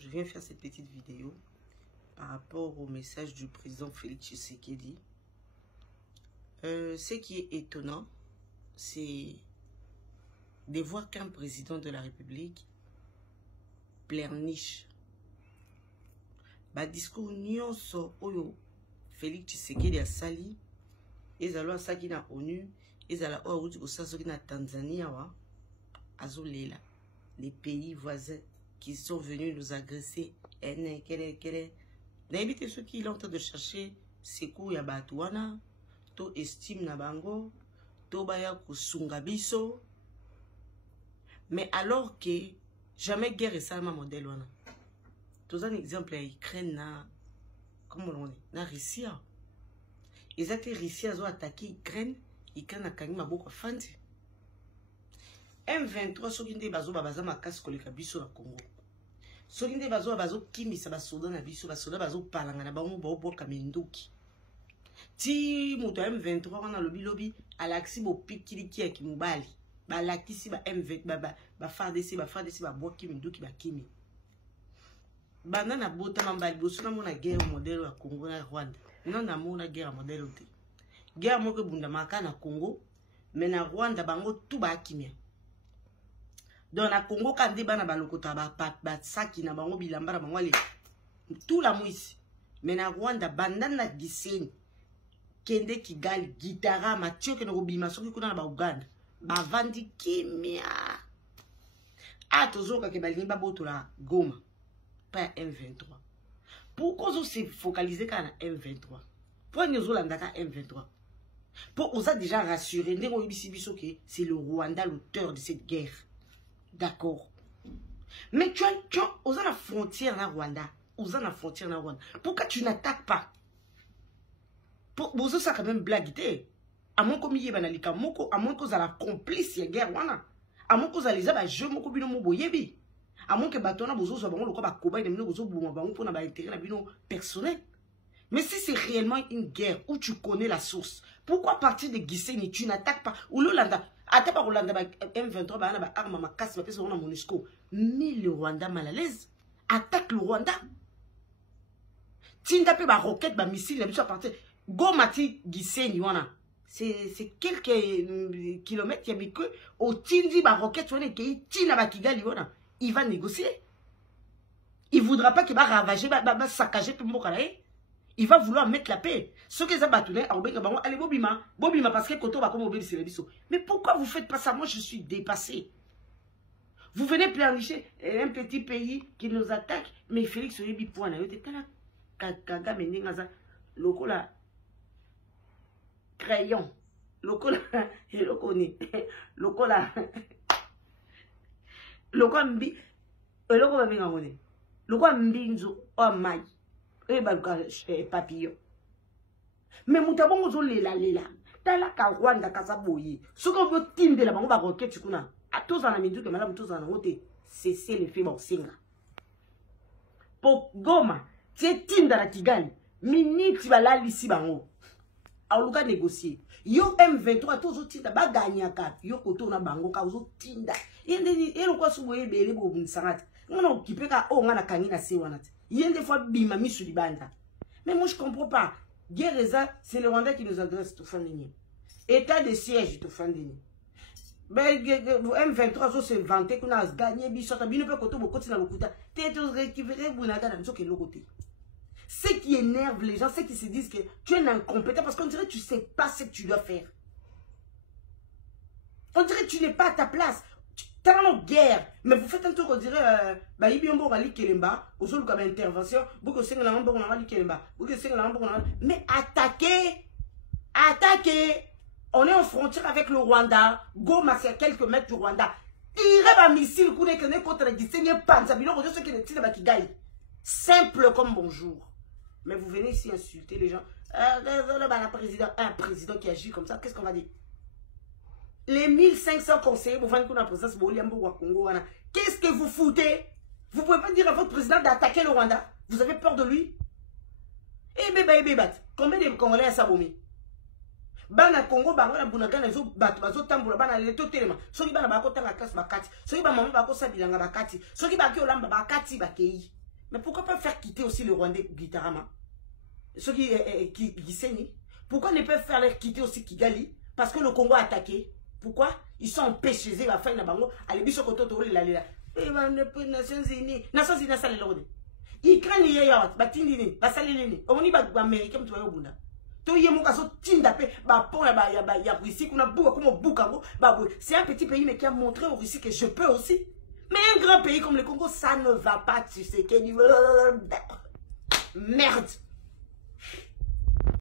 Je viens faire cette petite vidéo par rapport au message du président Félix Tshisekedi. Ce qui est étonnant, c'est de voir qu'un président de la République pleurniche. Discours nyonso oyo Félix Tshisekedi a sali, ezalo asaki na ONU, ezala oyo uti kosasoki na Tanzanie wa azolela. Les pays voisins qui sont venus nous agresser, n'habitez ceux qui sont en train de chercher secours ya batouana, to estime na bango, to baya kusunga biso. Mais alors que jamais guerre est ça ma modèle wana. Tous un exemple à Ukraine na, comme on dit, na Russie. Ils étaient Russie à attaquer Ukraine, Ukraine a gagné ma beaucoup fandi. M23 soki nde bazo babaza makasi koleka biso na Congo. Soki nde bazo kimisa basoda na biso, basoda bazo palanga na bango boboka minduki. Ti moto M23 wana lobi alaksi bo pikiliki ya kimubali. Ba lakisi ba M20 ba FARDC ba boki minduki ba kimi. Banda na bota mambali boso na mona guerre modèle ya Congo na Rwanda. Non na mona guerre modèle ote. Guerre moko bunda maka na Congo, mais na Rwanda bango tout ba kimia. Dans la Congo, quand on a balokota ba saki na bango bilamba na bango ale tout la moisi. Mais na Rwanda bandana giseni kende Kigali gitara matio ke no bima soki kuna na ba Uganda ba vandi kimia. Tozoka ke balingi ba botola Goma pas M23. Pourquoi on se focaliser quand na M23? Pourquoi nous allons dans M23? Pour on a déjà rassuré que c'est le Rwanda l'auteur de cette guerre. D'accord. Mais tu as la frontière na Rwanda. La frontière na Rwanda. Pourquoi tu n'attaques pas? Pour ça quand même blague. À moins qu'on y banalika moko, à moins qu'on a la complice de la guerre wana. À moins qu'on a les abats jeux moko bino mo boyebi. À moins que batona bozo soit bango loko ba koba de mino bozo bouma bango pour na ba intérêt na bino personnel. Mais si c'est réellement une guerre où tu connais la source, pourquoi partir de Gisenyi tu n'attaques pas? Ou l'Olanda, attaque par Olanda M23 ba arme ma casse ba pesa na MONUSCO. Mais le Rwanda mal à l'aise attaque le Rwanda. Tinda pe ba roquette ba missile la biso à partir Gomati Gisenyi wana. C'est quelques kilomètres y a mis que au Tindi ba roquette wana ke tina ba Kigali wana. Il va négocier. Il voudra pas qu'il va ravager ba saccager tout le monde. Il va vouloir mettre la paix. Ce que ça bâtonné, allez Bobima parce que Koto va comme obéir c'est le mais pourquoi vous faites pas ça? Moi je suis dépassé. Vous venez pleurnicher un petit pays qui nous attaque, mais Félix Oyebi point. Kaga meningaza lokola crayon, lokola elokoni, lokola mbi, lokola mingangone, lokola mbinzo o mai. Papillon. Mais moutabon ozo lela. Tala ka Rwanda kasaboyi. Ce qu'on veut tinde la bango ba roquette tukuna. A tous en amidu que madame tous en route. Cessez le fait boxinga. Pour Goma, c'est tinde la Kigali. Minute va la lisi bango. A luka négocier. Yo M23 tous tinde ba gagnaka. Yo koto na bango ka ozo tinda. Elo kwa suboye bele bo bunsangat. Ngana okipeka o ngana kangina se wanati. Il y a des fois bimami sur les bandes. Mais moi je comprends pas. Guerre c'est le Rwanda qui nous adresse tout fin d'année. État de siège tout fin d'année. Ben M23 se vanter qu'on a gagné bisota bino pe koto boko tina lokuta. T'es tous récupéré bunada na nso ke lokote. Ce qui énerve les gens, c'est qu'ils se disent que tu es incompétent parce qu'on dirait que tu sais pas ce que tu dois faire. On dirait que tu n'es pas à ta place. T'as une guerre, mais vous faites un truc, on dirait, intervention, mais attaquez, on est en frontière avec le Rwanda, Goma c'est à quelques mètres du Rwanda, tirez ma missile, simple comme bonjour, mais vous venez ici insulter les gens, un président qui agit comme ça, qu'est-ce qu'on va dire? Les 1500 conseillers, qu'est-ce que vous foutez? Vous pouvez pas dire à votre président d'attaquer le Rwanda? Vous avez peur de lui? Eh bébé, combien de Congolais à Sabomi? bana Congo bango na bunaka na zo bato bazo tambola bana leto telema soki bana bako tanga classe bakati soki ba maman bako sabilanga bakati soki baki olamba bakati bakei. Mais pourquoi pas faire quitter aussi le Rwandais Gitarama? Ceux qui saignent. Pourquoi ne pas faire leur quitter aussi Kigali? Parce que le Congo a attaqué. Pourquoi? Ils sont empêchés de faire une bango. Allez, biso koto to la la. Nations Unies. Nations Unies ça les lorde. Ils craignent les yachts. Batindini. Basalini. Omoni ba américain tu vas au bunda. To yemo kaso tinda pe ba pont ya Russie kuna buka comme bukango ba. C'est un petit pays mais qui a montré aux Russie que je peux aussi. Mais un grand pays comme le Congo, ça ne va pas, tu sais, merde.